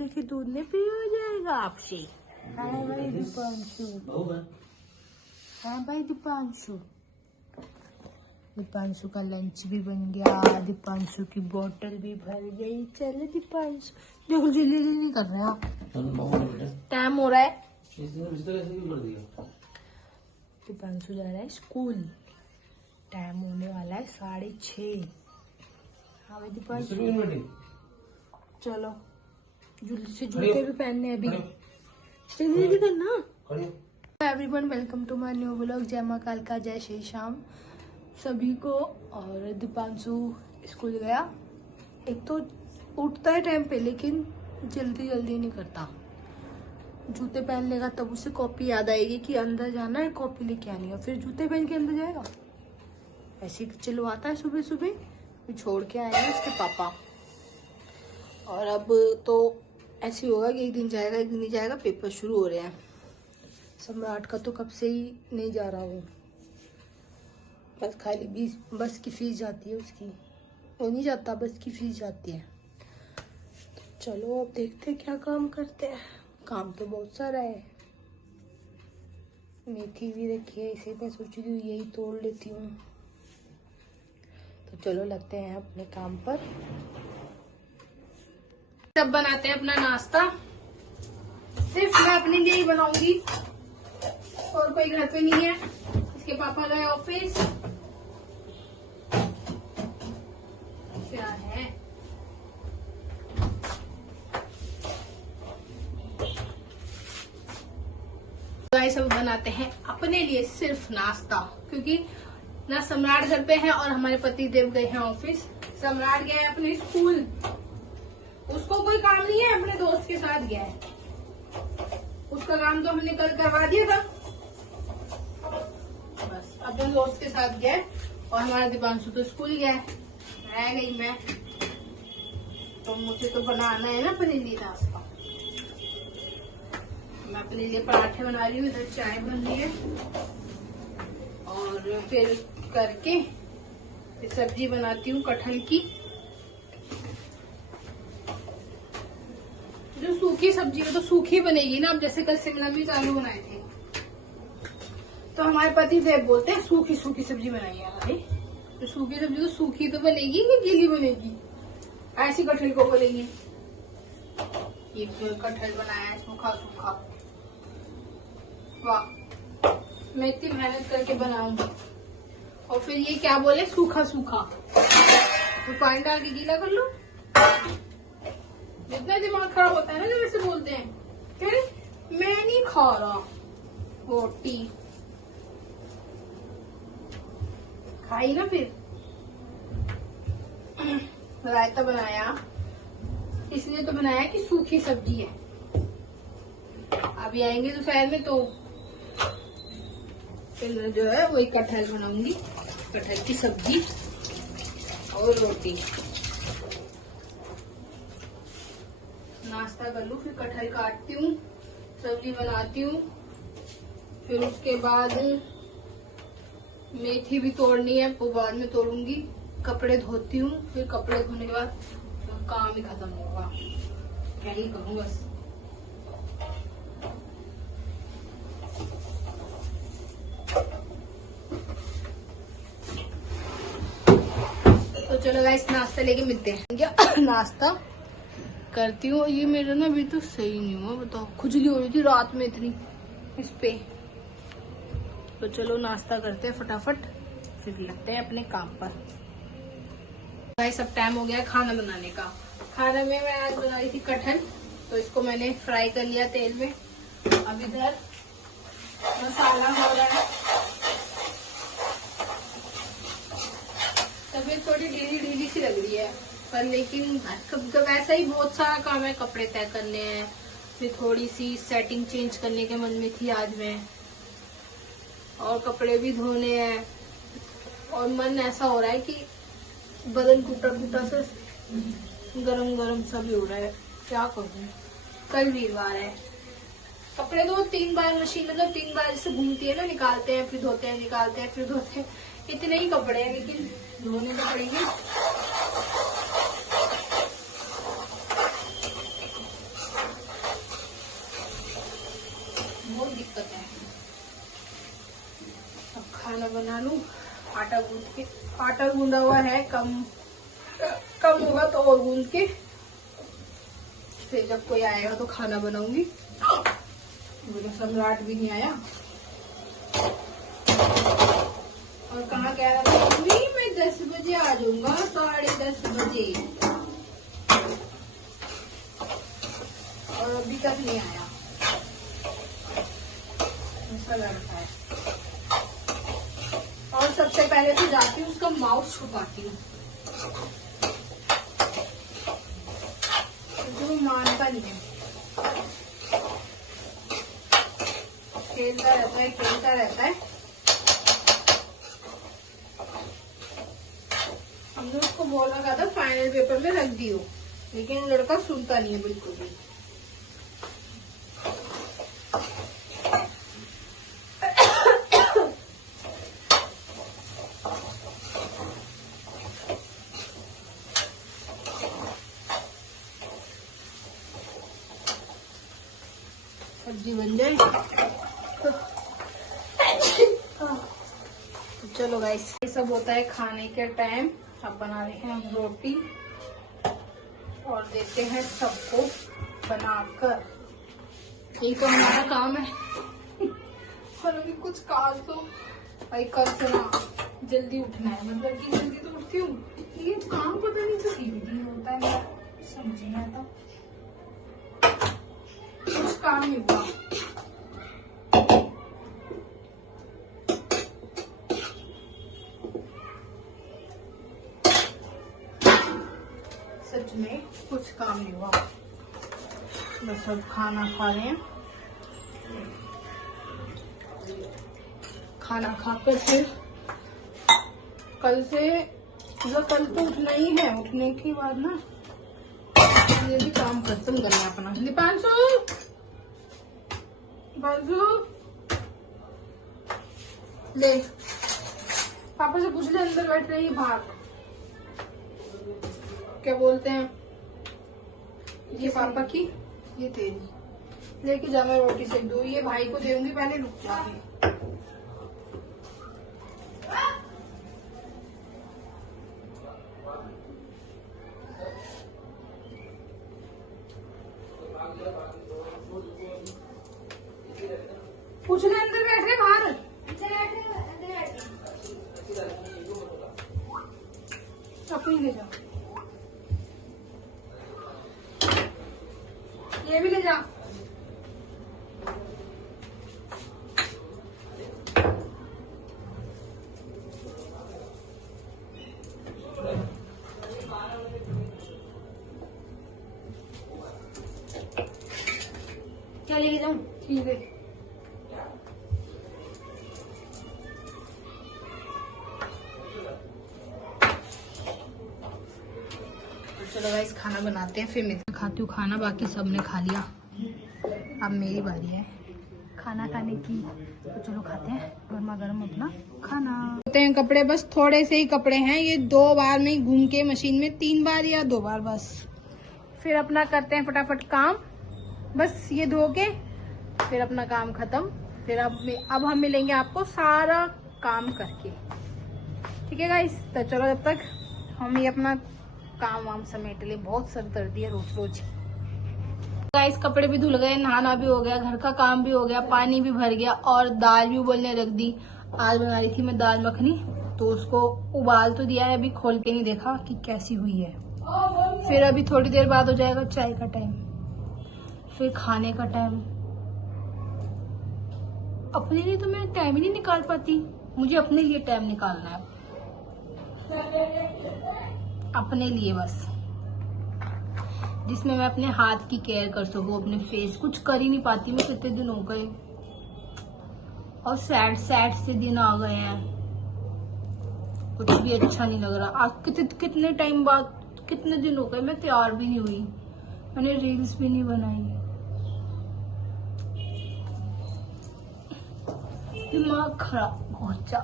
देखिए दूध नहीं पिया हो जाएगा आपसे। हाँ भाई दीपांशु, हाँ भाई दीपांशु। दीपांशु का लंच भी बन गया, दीपांशु की बोतल भी भर गई। चलो दीपांशु, देखो जल्दी नहीं कर रहे आप, टाइम हो रहा है। दीपांशु जा रहा है स्कूल, टाइम होने वाला है 6:30। हाँ भाई दीपांशु चलो, जल्दी से जूते भी पहनने हैं अभी, जल्दी करना। Everyone welcome to my new vlog. जय मां कालका, जय श्री श्याम सभी को। और दीपांशु स्कूल गया। एक तो उठता है टाइम पे लेकिन जल्दी नहीं करता। जूते पहन लेगा तब उसे कॉपी याद आएगी कि अंदर जाना है, कॉपी लेके आनी है, फिर जूते पहन के अंदर जाएगा। ऐसे चलवाता है सुबह सुबह। फिर छोड़ के आए हैं उसके पापा। और अब तो ऐसे होगा कि एक दिन जाएगा एक दिन नहीं जाएगा। पेपर शुरू हो रहे हैं। सम्राट का तो कब से ही नहीं जा रहा हूँ, बस खाली बस की फीस जाती है उसकी, वो नहीं जाता, बस की फीस जाती है। तो चलो अब देखते हैं क्या काम करते हैं। काम तो बहुत सारा है। मेथी भी रखी है, इसे मैं सोच रही हूँ यही तोड़ लेती हूँ। तो चलो लगते हैं अपने काम पर। सब बनाते हैं अपना नाश्ता, सिर्फ मैं अपने लिए ही बनाऊंगी और कोई घर पे नहीं है। इसके पापा गए ऑफिस। क्या है गाइस, सब बनाते हैं अपने लिए सिर्फ नाश्ता, क्योंकि ना सम्राट घर पे है और हमारे पति देव गए हैं ऑफिस। सम्राट गया है अपने स्कूल, उसको कोई काम नहीं है, अपने दोस्त के साथ गया है। उसका काम तो हमने कल करवा दिया था, बस अपने दोस्त के साथ गया है। और हमारा दीपांशु तो स्कूल गया है, रह गई मैं। तो मुझे तो बनाना है ना अपने लिए नाश्ता। मैं अपने लिए पराठे बना रही हूँ, इधर चाय बन रही है और फिर करके फिर सब्जी बनाती हूँ कटहल की। जो सूखी सब्जी है तो सूखी बनेगी ना। अब जैसे कल शिमला मिर्च आलू बनाए थे तो हमारे पति देव बोलते हैं सूखी सब्जी बनाई है भाई। तो सूखी सब्जी तो सूखी तो बनेगी कि गीली बनेगी? ऐसी कटहल को बनेगी। ये कटहल बनाया है सूखा। वाह, मैं इतनी मेहनत करके बनाऊंगी और फिर ये क्या बोले सूखा। तो पानी डाल के गीला कर लो। जितना दिमाग खराब होता है ना जब ऐसे बोलते हैं कि मैं नहीं खा रहा रोटी, खाई ना। फिर रायता बनाया, इसलिए तो बनाया कि सूखी सब्जी है। अभी आएंगे दोपहर में तो फिर जो है वही कटहल बनाऊंगी, कटहल की सब्जी और रोटी। नाश्ता कर लूं, फिर कटहल काटती हूँ, सब्जी बनाती हूँ। फिर उसके बाद मेथी भी तोड़नी है, वो बाद में तोड़ूंगी। कपड़े धोती हूँ, फिर कपड़े धोने के बाद काम ही खत्म होगा। क्या ही करूँ बस। तो चलो गाइस नाश्ता लेके मिलते हैं। क्या नाश्ता करती हूँ। ये मेरा ना अभी तो सही नहीं हुआ, बताओ। खुजली हो रही थी रात में इतनी इस पे। तो चलो नाश्ता करते हैं फटाफट, फिर लगते हैं अपने काम पर। गाइस अब टाइम हो गया खाना बनाने का। खाना में मैं आज बना रही थी कटहल, तो इसको मैंने फ्राई कर लिया तेल में। अब इधर मसाला हो रहा है। तबीयत थोड़ी ढीली सी लग रही है, पर लेकिन कब ऐसा ही बहुत सारा काम है। कपड़े तय करने हैं, फिर थोड़ी सी सेटिंग चेंज करने के मन में थी आज मैं, और कपड़े भी धोने हैं। और मन ऐसा हो रहा है कि बदन टूटा से गरम सा भी हो रहा है। क्या करूं, कल वीरवार है। कपड़े दो 3 बार मशीन, मतलब 3 बार जैसे घूमती है ना, निकालते हैं फिर धोते हैं, निकालते हैं फिर धोते हैं। इतने ही कपड़े हैं लेकिन धोने तो पड़ेंगे। बहुत दिक्कत है। अब खाना बना लूं, आटा गूंद के, आटा गूंदा हुआ है, कम होगा तो और गूंद के फिर जब कोई आएगा तो खाना बनाऊंगी। मेरा सम्राट भी नहीं आया और कहाँ कह रहा था मम्मी मैं 10 बजे आ जाऊंगा, 10:30 बजे, और अभी तक नहीं आया। ऐसा लड़का है। और सबसे पहले तो जाती हूँ उसका माउस छुपाती हूँ, क्योंकि वो मानता नहीं है, खेलता रहता है। हमने उसको बोला था फाइनल पेपर में रख दियो, लेकिन लड़का सुनता नहीं है बिल्कुल भी। सब्जी बन जाए तो चलो गाइस, ये सब होता है खाने के टाइम। अब बना रहे हैं हम रोटी और देते हैं सबको बनाकर। यही तो हमारा काम है। और अभी कुछ काज तो भाई कल से ना जल्दी उठना है, मतलब कि जल्दी तो उठती हूँ, ये काम पता नहीं तो नहीं होता है मेरा, समझ नहीं आता, कुछ काम नहीं हुआ। सच में कुछ काम नहीं हुआ, बस अब खाना खा रहे हैं। खाना खाकर फिर कल से, मतलब कल तो उठना ही है, उठने के बाद ना ये भी काम खत्म करना अपना। दीपांशु ले, पापा से पूछ ले, अंदर बैठ रही है बाहर, क्या बोलते हैं ये पापा की, ये तेरी लेके जा, मैं रोटी सेक दूँ, ये भाई को दूंगी, पहले रुक जाके। पूछ ले, अंदर बैठ रहे बाहर, अपनी ले जा, ये भी ले जा। क्या लेके जाऊं? ठीक है। चलो गाइस खाना बनाते हैं, फिर मैं खाती हूँ खाना, बाकी सबने खा लिया, अब मेरी बारी है खाना खाने की। तो चलो खाते हैं गर्मा गर्म अपना खाना। होते हैं कपड़े, बस थोड़े से ही कपड़े हैं, ये 2 बार में ही घूम के मशीन में, 3 बार या 2 बार बस, फिर अपना करते हैं फटाफट काम, बस ये धो के फिर अपना काम खत्म। फिर अब हम मिलेंगे आपको सारा काम करके, ठीक है गाइस। तो चलो जब तक हम ये अपना काम वाम समेट ले, बहुत सर दर्दी है रोज रोज। गाइस कपड़े भी धुल गए, नहाना भी हो गया, घर का काम भी हो गया, पानी भी भर गया और दाल भी उबलने रख दी। आज बना रही थी मैं दाल मखनी, तो उसको उबाल तो दिया है, अभी खोल के नहीं देखा कि कैसी हुई है। फिर अभी थोड़ी देर बाद हो जाएगा चाय का टाइम, फिर खाने का टाइम। अपने लिए तो मैं टाइम ही नहीं निकाल पाती, मुझे अपने लिए टाइम निकालना है, अपने लिए बस, जिसमें मैं अपने हाथ की केयर कर सकूं, अपने फेस, कुछ कर ही नहीं पाती मैं, कितने दिन हो गए और सैड से दिन आ गए हैं, कुछ भी अच्छा नहीं लग रहा। आज कितने टाइम बाद, कितने दिन हो गए मैं तैयार भी नहीं हुई, मैंने रील्स भी नहीं बनाई, दिमाग खराब बहुत जा।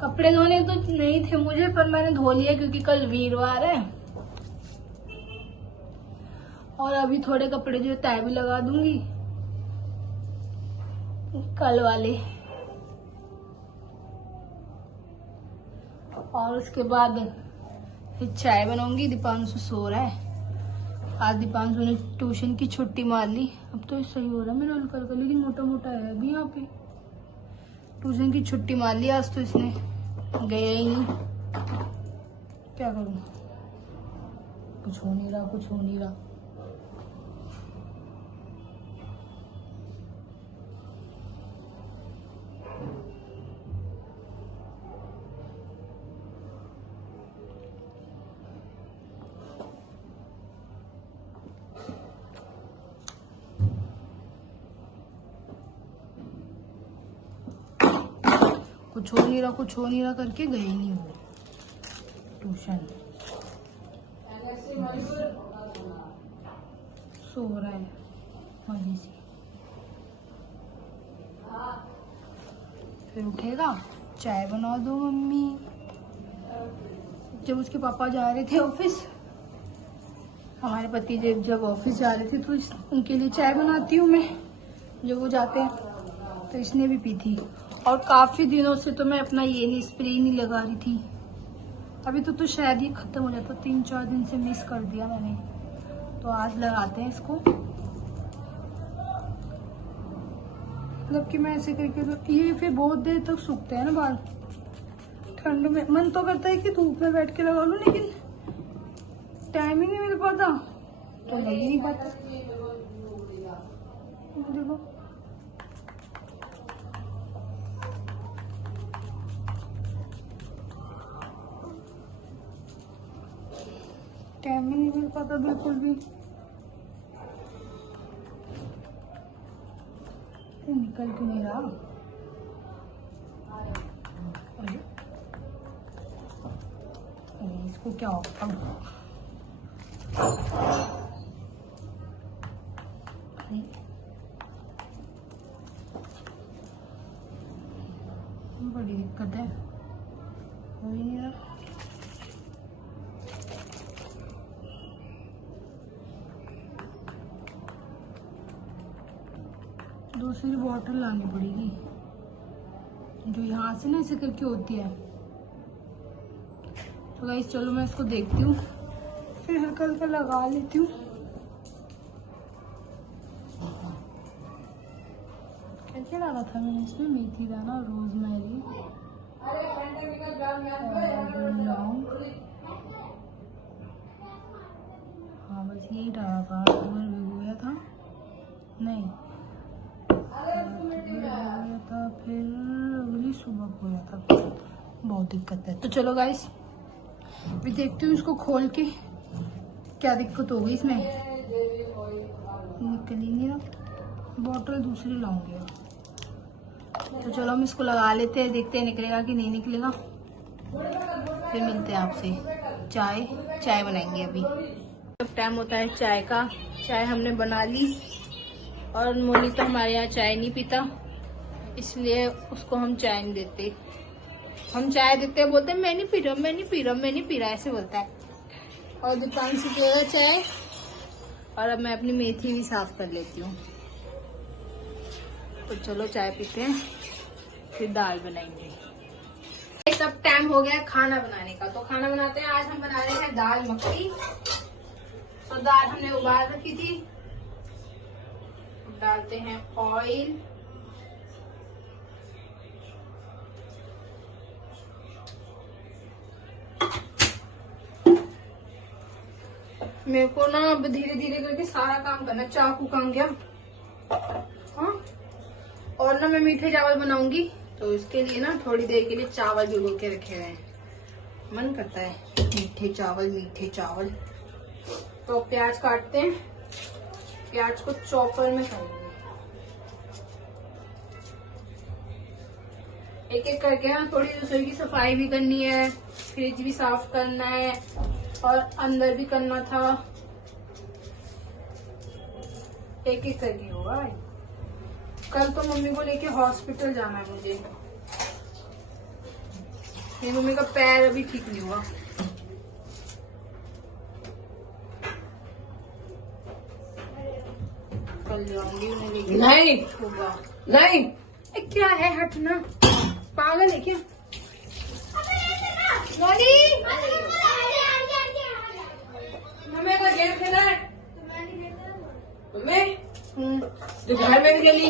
कपड़े धोने तो नहीं थे मुझे, पर मैंने धो लिया क्योंकि कल वीरवार है और अभी थोड़े कपड़े जो तय भी लगा दूंगी कल वाले, और उसके बाद फिर चाय बनाऊंगी। दीपांशु सो रहा है। आज दीपांशु ने ट्यूशन की छुट्टी मार ली। अब तो सही हो रहा है मेरा हल्का हल्का, लेकिन मोटा मोटा है अभी यहाँ पे। ट्यूशन की छुट्टी मार ली आज तो इसने, गया ही नहीं। क्या करूँ, कुछ हो नहीं रहा, कुछ हो नहीं रहा। कुछ हो नहीं रहा, कुछ हो नहीं रहा करके गए नहीं वो ट्यूशन। सो रहा है मजे से, फिर उठेगा। चाय बना दो मम्मी। जब उसके पापा जा रहे थे ऑफिस, हमारे पति जब ऑफिस जा रहे थे तो उनके लिए चाय बनाती हूँ मैं जब वो जाते हैं। तो इसने भी पी थी। और काफी दिनों से तो मैं अपना ये नहीं स्प्रे नहीं लगा रही थी। अभी तो शायद ये खत्म हो जाता, 3-4 दिन से मिस कर दिया मैंने। तो आज लगाते हैं इसको। मतलब कि मैं ऐसे करके तो ये फिर बहुत देर तक सूखते हैं ना बाल। ठंड में मन तो करता है कि धूप में बैठ के लगा लूं, लेकिन टाइम ही नहीं मिल पाता तो लग ही नहीं पाता। देखो टाइम ही नहीं मिल पाता बिल्कुल भी। निकल क्यों नहीं रहा? इसको क्या होता बड़ी दिक्कत है, हो ही नहीं रहा। दूसरी बॉटल लानी पड़ेगी जो यहाँ से ना ऐसे करके होती है। तो गाइस चलो मैं इसको देखती हूँ, फिर हल्का हल्का लगा लेती हूँ। क्या क्या डाला था मैंने इसमें? मेथी दाना, रोजमेरी, लौंग। हाँ बस यही डाला था। भिगोया था नहीं था, फिर अगली सुबह खोया था। बहुत दिक्कत है। तो चलो गाइस मैं देखती हूँ इसको खोल के क्या दिक्कत हो गई इसमें। निकल ही नहीं रहा। बॉटल दूसरी लाऊंगी। तो चलो हम इसको लगा लेते हैं, देखते हैं निकलेगा कि नहीं निकलेगा। फिर मिलते हैं आपसे। चाय बनाएंगे अभी। अब टाइम होता है चाय का। चाय हमने बना ली और मोली तो हमारे यहाँ चाय नहीं पीता, इसलिए उसको हम चाय नहीं देते। हम चाय देते हैं, बोलते हैं मैं नहीं पी रहा, मैं नहीं पी रहा, मैं नहीं पी रहा, ऐसे बोलता है। और दीपांशु पिएगा चाय। और अब मैं अपनी मेथी भी साफ कर लेती हूँ। तो चलो चाय पीते हैं, फिर दाल बनाएंगे। सब टाइम हो गया खाना बनाने का, तो खाना बनाते हैं। आज हम बना रहे हैं दाल मखनी। तो दाल हमने उबाल रखी थी। डालते हैं ऑयल, मेरे को ना अब धीरे धीरे करके सारा काम करना। चाकू काम गया। हाँ, और ना मैं मीठे चावल बनाऊंगी, तो इसके लिए ना थोड़ी देर के लिए चावल भिगो के रखे हुए हैं। मन करता है मीठे चावल। तो प्याज काटते हैं। प्याज को चॉपर में करेंगे, एक एक करके। ना थोड़ी रसोई की सफाई भी करनी है, फ्रिज भी साफ करना है और अंदर भी करना था। एक एक करके होगा। कल तो मम्मी को लेके हॉस्पिटल जाना है मुझे। मेरी मम्मी का पैर अभी ठीक नहीं हुआ। चल जाऊंगी नहीं होगा। नहीं क्या है हटना, पागल है क्या? नोनी हमें का गेम खेला है हमें तो घर में भी खेली।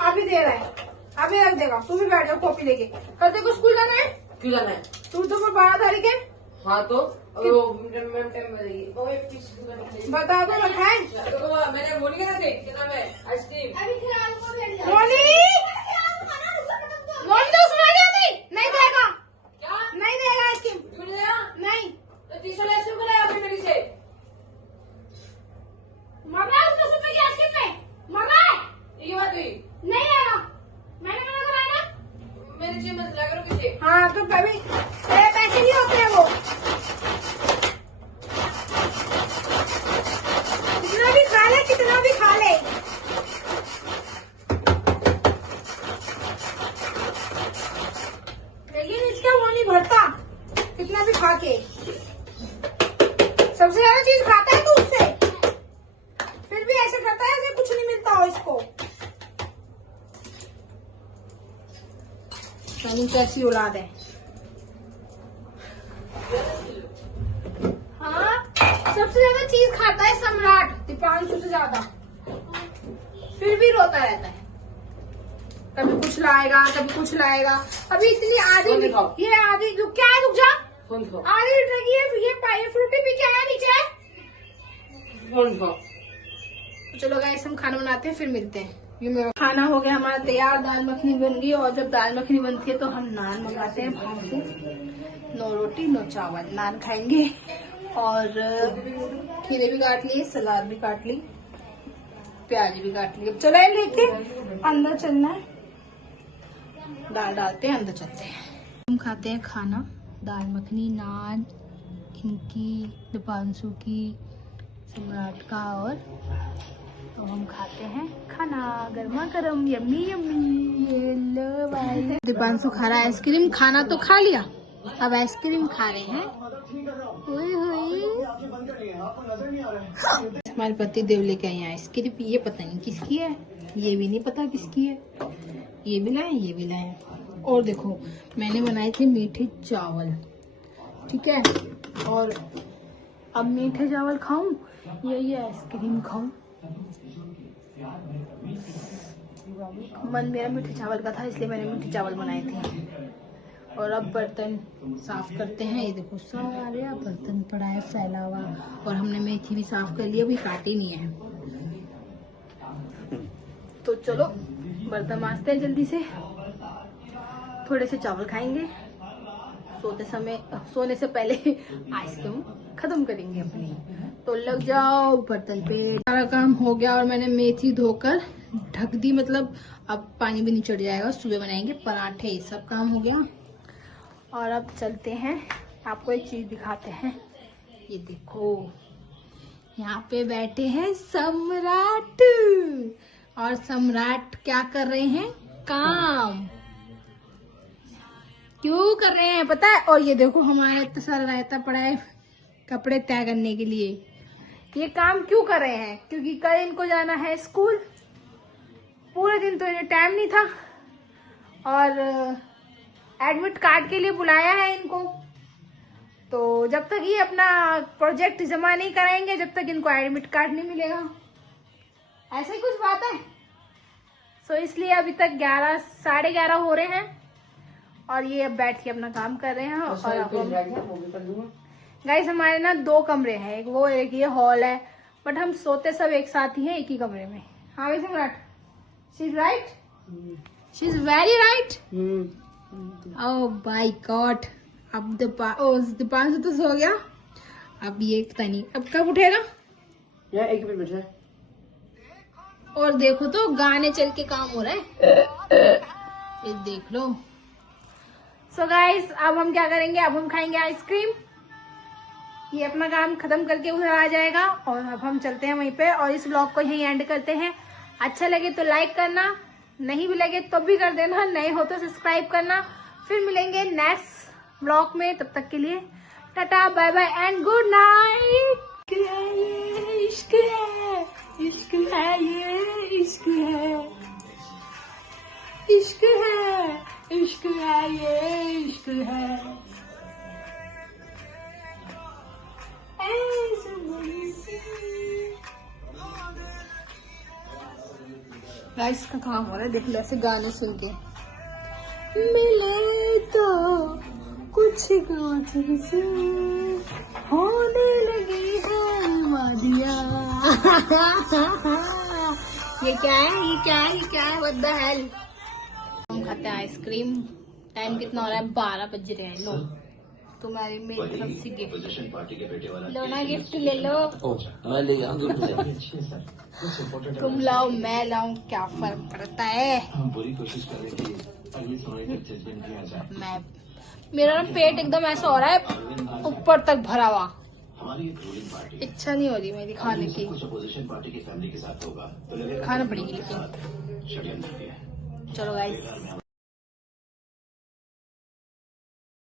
अभी दे रहा है, अभी रख देगा। तू भी बैठ जाओ कॉपी लेके। कल तेरे को स्कूल जाना है? क्यों जाना है? तू तो 12 तारीख है। हाँ तो बता दो रखा है। मैंने वो नहीं करा थे क्या नाम है आइसक्रीम। नोनी नोनी तो उसमें नहीं देगा, क्या नहीं देगा आइसक्रीम, क्यों नहीं दिया? नहीं। तो 30 वाला आइसक्रीम को लाया आपने मेरी से। मर रहा है उसको सुबह की आइसक्रीम पे, मर रहा है। ये बात हुई, नहीं आएगा, मैंने मना कराया ना। मेरी से मत लगा करो किसी। हाँ तो कभी पैसे नहीं होते हैं वो। कितना भी खा ले, कितना भी खा ले। लेकिन इसका वो नहीं भरता, कितना भी खा के। सबसे ज्यादा चीज खाता है तो उससे, फिर भी ऐसे करता है जैसे कुछ नहीं मिलता हो इसको। कैसी औलाद है। हाँ सबसे ज्यादा चीज खाता है सम्राट, दीपांशु से ज्यादा, फिर भी रोता रहता है। कभी कुछ लाएगा, कभी कुछ लाएगा। अभी इतनी आधी ये आधी क्या है, रुक जा। आधी लीटर की ये फ्रूटी पी के आया नीचे। चलो गाइस हम खाना बनाते हैं, फिर मिलते हैं। ये मेरा खाना हो गया हमारा तैयार, दाल मखनी बन गई। और जब दाल मखनी बनती है तो हम नान मंगाते हैं बाहर से। 9 रोटी 9 चावल नान खाएंगे। और खीरे भी काट लिए, सलाद भी काट ली, प्याज भी काट ली। अब चलो लेके अंदर चलना है, दाल डालते हैं, अंदर चलते हैं। हम खाते हैं खाना, दाल मखनी, नान इनकी, दीपांशु की, सम्राट का। और तो हम खाते हैं खाना गर्मा गर्म, यम्मी यम्मी। ये लो भाई, दीपांशु खा रहा है आइसक्रीम। खाना तो खा लिया, अब आइसक्रीम खा रहे हैं। हुई हमारे पति देव लेके आए हैं आइसक्रीम। ये पता नहीं किसकी है, ये भी नहीं पता किसकी है। ये भी लाए, ये भी लाए। और देखो मैंने बनाए थे मीठे चावल, ठीक है। और अब मीठे चावल खाऊं या ये आइसक्रीम खाऊं? मन मेरा मीठे चावल का था, इसलिए मैंने मीठे चावल बनाए थे। और अब बर्तन साफ करते हैं। ये देखो सारे बर्तन पड़ा है फैला हुआ। और हमने मेथी भी साफ कर ली, अभी काटी नहीं है। तो चलो बर्तन मांजते हैं जल्दी से, थोड़े से चावल खाएंगे। सोने से पहले आइसक्रीम खत्म करेंगे अपनी। तो लग जाओ बर्तन पे। सारा काम हो गया और मैंने मेथी धोकर ढक दी, मतलब अब पानी भी नहीं चढ़ जाएगा। सुबह बनाएंगे पराठे, सब काम हो गया। और अब चलते हैं, आपको एक चीज दिखाते हैं। ये देखो यहाँ पे बैठे हैं सम्राट। और सम्राट क्या कर रहे हैं? काम। क्यों कर रहे हैं पता है? और ये देखो हमारा इतना सारा रायता पड़ा है कपड़े तय करने के लिए। ये काम क्यों कर रहे हैं? क्योंकि कल इनको जाना है स्कूल। पूरे दिन तो इन्हें टाइम नहीं था और एडमिट कार्ड के लिए बुलाया है इनको। तो जब तक ये अपना प्रोजेक्ट जमा नहीं कराएंगे, जब तक इनको एडमिट कार्ड नहीं मिलेगा। ऐसे ही कुछ बात है। सो इसलिए अभी तक 11 साढ़े 11 हो रहे हैं और ये अब बैठ के अपना काम कर रहे हैं। और गाइस हमारे ना 2 कमरे हैं, एक वो एक ये हॉल है, बट हम सोते सब एक साथ ही हैं, एक ही कमरे में। हाँ वैसे सम्राट, she is right, she is very right. Oh my God. अब दीपांशु तो सो गया, अब ये पता नहीं अब कब उठेगा। यार एक मिनट बैठा। और देखो तो गाने चल के काम हो रहा है, ये देख लो। सो गाइस अब हम क्या करेंगे, अब हम खाएंगे आइसक्रीम। ये अपना काम खत्म करके उधर आ जाएगा और अब हम चलते हैं वहीं पे। और इस व्लॉग को यहीं एंड करते हैं। अच्छा लगे तो लाइक करना, नहीं भी लगे तो भी कर देना, नए हो तो सब्सक्राइब करना। फिर मिलेंगे नेक्स्ट व्लॉग में, तब तक के लिए tata bye bye and good night. इश्क है ये। इश्क है, इश्क है, इश्क है, ये इश्क है। ऐसे बड़ी सी गाइस का काम हो रहा है, देख लो ऐसे गाने सुन के। मिले तो कुछ कुछ से होने लगी है वादियाँ। ये क्या है, ये क्या है, ये क्या है, व्हाट द हेल। हम खाते हैं आइसक्रीम। टाइम कितना हो रहा है, 12 बज रहे हैं। लो तुम्हारी मेरी तरफ से गिफ्ट लो ना, गिफ्ट ले लो। मैं ले जाऊंगा। तुम लाओ मैं लाऊं, क्या फर्क पड़ता है। हम पूरी कोशिश कर रहे थे अगले समय तक जजमेंट किया जाए। मैं मेरा ना पेट एकदम ऐसा हो रहा है, ऊपर तक भरा हुआ। हमारी एक रूलिंग पार्टी इच्छा नहीं हो रही मेरी खाने की। कुछ अपोजिशन पार्टी की फैमिली के साथ होगा तो लगेगा खाना पड़ेगी लेकिन। षड्यंत्र किया है। चलो गाइस।